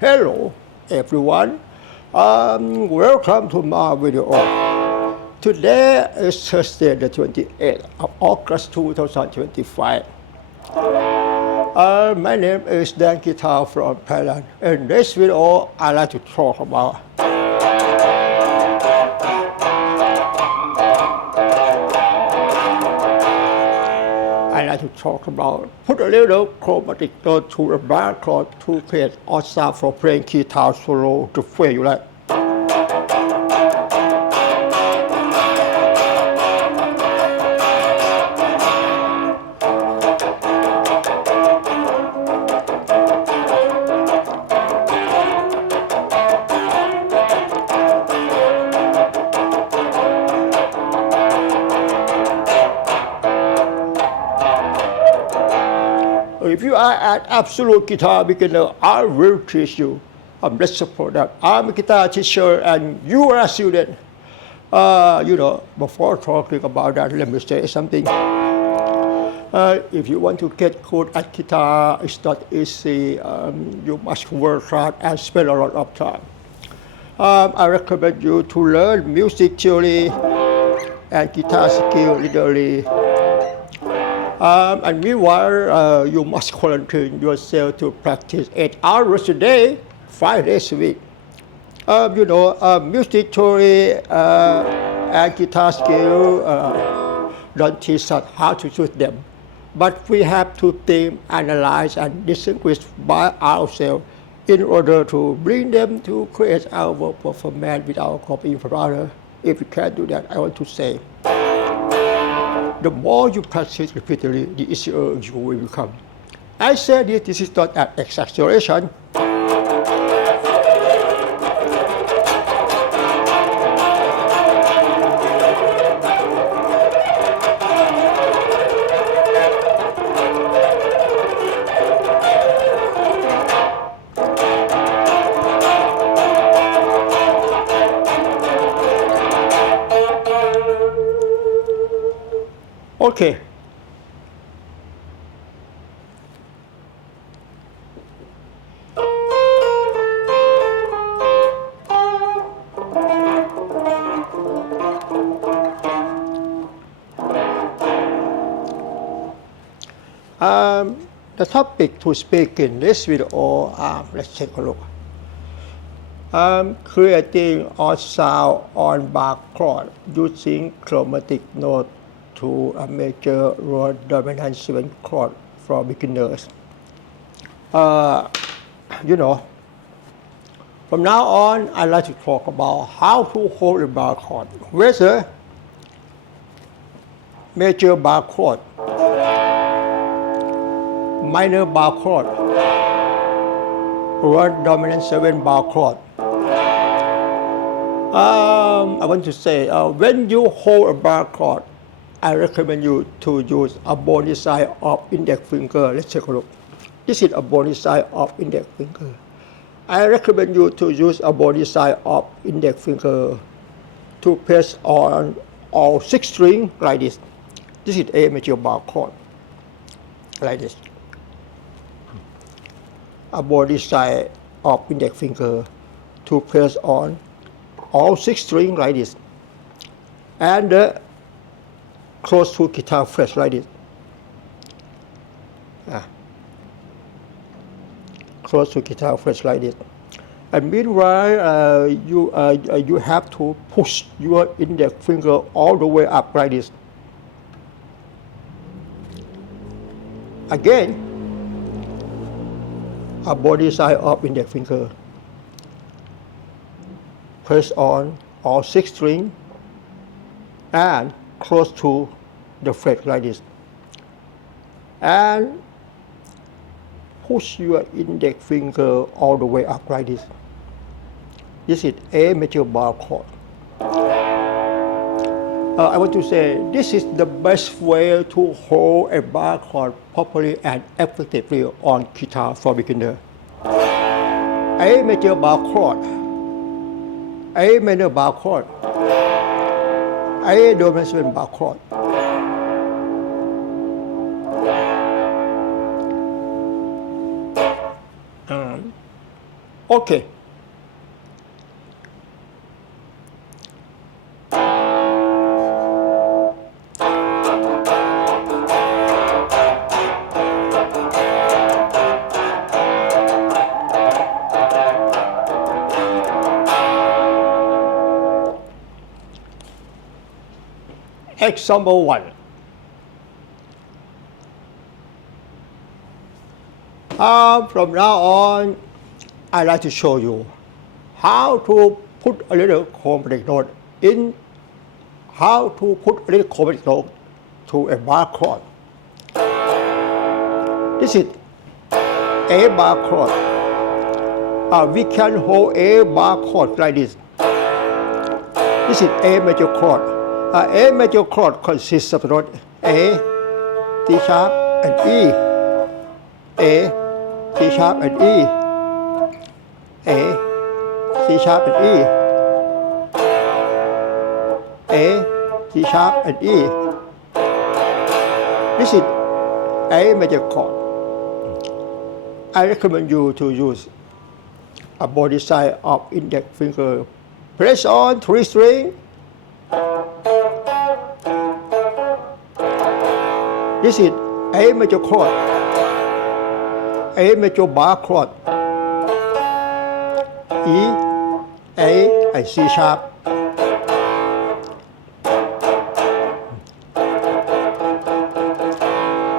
Hello, everyone. Welcome to my video. Today is Thursday, the 28th of August 2025. My name is Dan Guitar from Thailand. In this video, I like to talk about put a little chromatic note to a bar chord to create awesome for playing guitar solo the way you like. If you are an absolute guitar beginner, I will teach you. Let's support that. I'm a guitar teacher and you are a student. Before talking about that, let me say something. If you want to get good at guitar, it's not easy. You must work hard and spend a lot of time. I recommend you to learn music theory and guitar skill literally. And meanwhile, you must quarantine yourself to practice 8 hours a day, 5 days a week. Music theory and guitar skill don't teach us how to use them. But we have to think, analyze, and distinguish by ourselves in order to bring them to create our performance without copying from others. If you can't do that, I want to say, the more you practice repeatedly, the easier you will become. I said this is not an exaggeration. Okay. The topic to speak in this video, let's take a look. Creating odd sound on bar chord using chromatic note to a major or dominant 7 chord for beginners. From now on, I'd like to talk about how to hold a bar chord, whether major bar chord, minor bar chord, or dominant 7 bar chord. I want to say, when you hold a bar chord, I recommend you to use a bony side of index finger. Let's take a look. This is a bony side of index finger. I recommend you to use a bony side of index finger to press on all 6 strings like this. This is A major bar chord, like this. A body side of index finger to press on all 6 strings like this. And close to guitar fret like this. Close to guitar fret like this. And meanwhile, you have to push your index finger all the way up like this. Again, a body side of index finger. Press on all 6 strings and close to the fret like this. And push your index finger all the way up like this. This is A major bar chord. I want to say this is the best way to hold a bar chord properly and effectively on guitar for beginner. A major bar chord, A minor bar chord, A dominant 7 bar chord. Okay. Example 1. From now on, I'd like to show you how to put a little chromatic note in, how to put a little chromatic note to a bar chord. This is A bar chord. We can hold A bar chord like this. This is A major chord. A major chord consists of the note A, C sharp, and E. A, C sharp, and E. A, C sharp, and E. A, C sharp, and E. This is A major chord. I recommend you to use a body side of index finger. Press on 3 strings. This is A major chord, A major bar chord, E, A, and C sharp.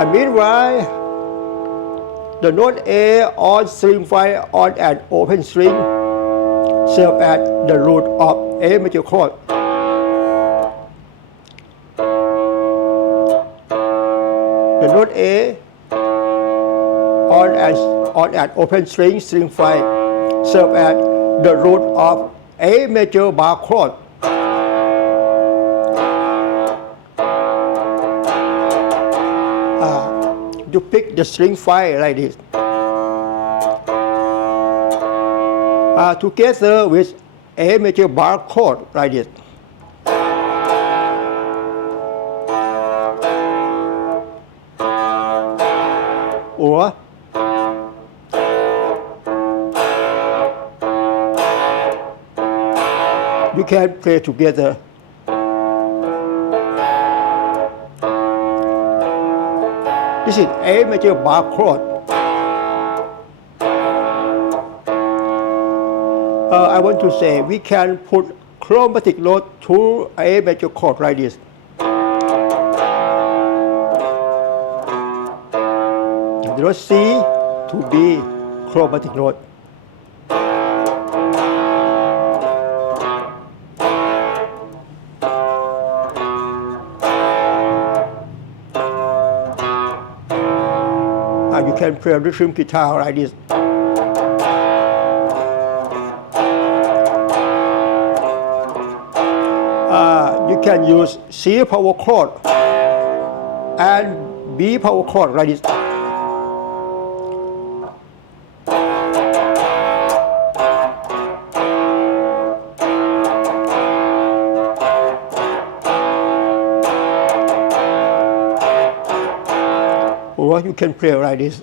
And meanwhile, the note A on string 5 on an open string serve as the root of A major chord. The note A on an open string 5 serve as the root of A major bar chord. You pick the string 5 like this. Together with A major bar chord like this. Or you can play together. This is A major bar chord. I want to say we can put chromatic note to A major chord like this. The note C to B chromatic note. You can play rhythm guitar like this. You can use C power chord and B power chord like this. Or you can play like this.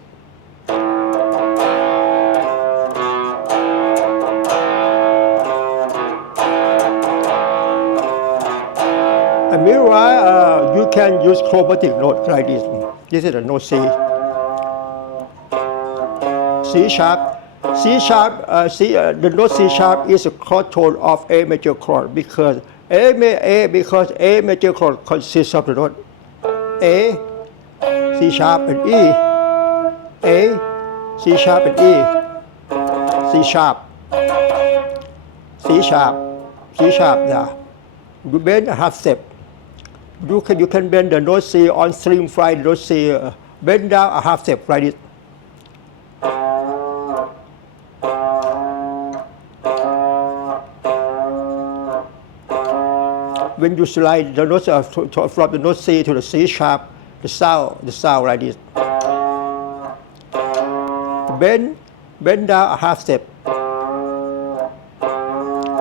And meanwhile, you can use chromatic note like this. This is the note C. C sharp. C sharp. The note C sharp is a chord tone of A major chord because A major chord consists of the note A, C sharp, and E. A, C sharp, and E. C sharp. C sharp. C sharp. Yeah. You bend a half step. You can bend the note C on string 5, note C, bend down a half step like this. When you slide the note from the note C to the C sharp, the sound like this. Bend down a half step.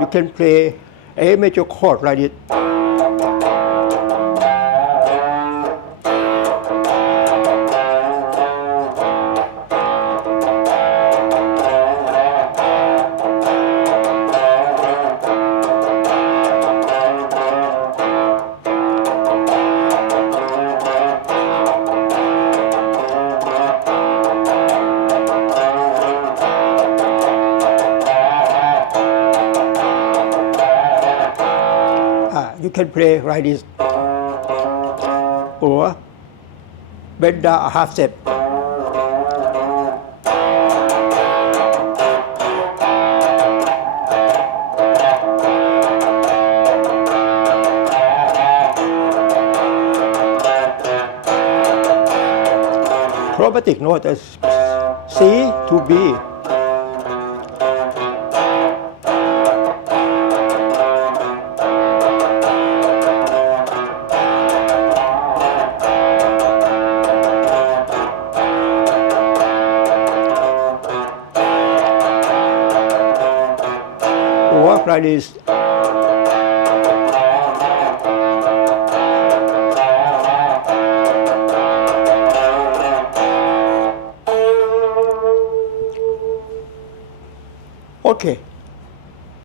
You can play A major chord like this. you can play like this, or bend down a half step. Chromatic note is C to B. Or like this. Okay.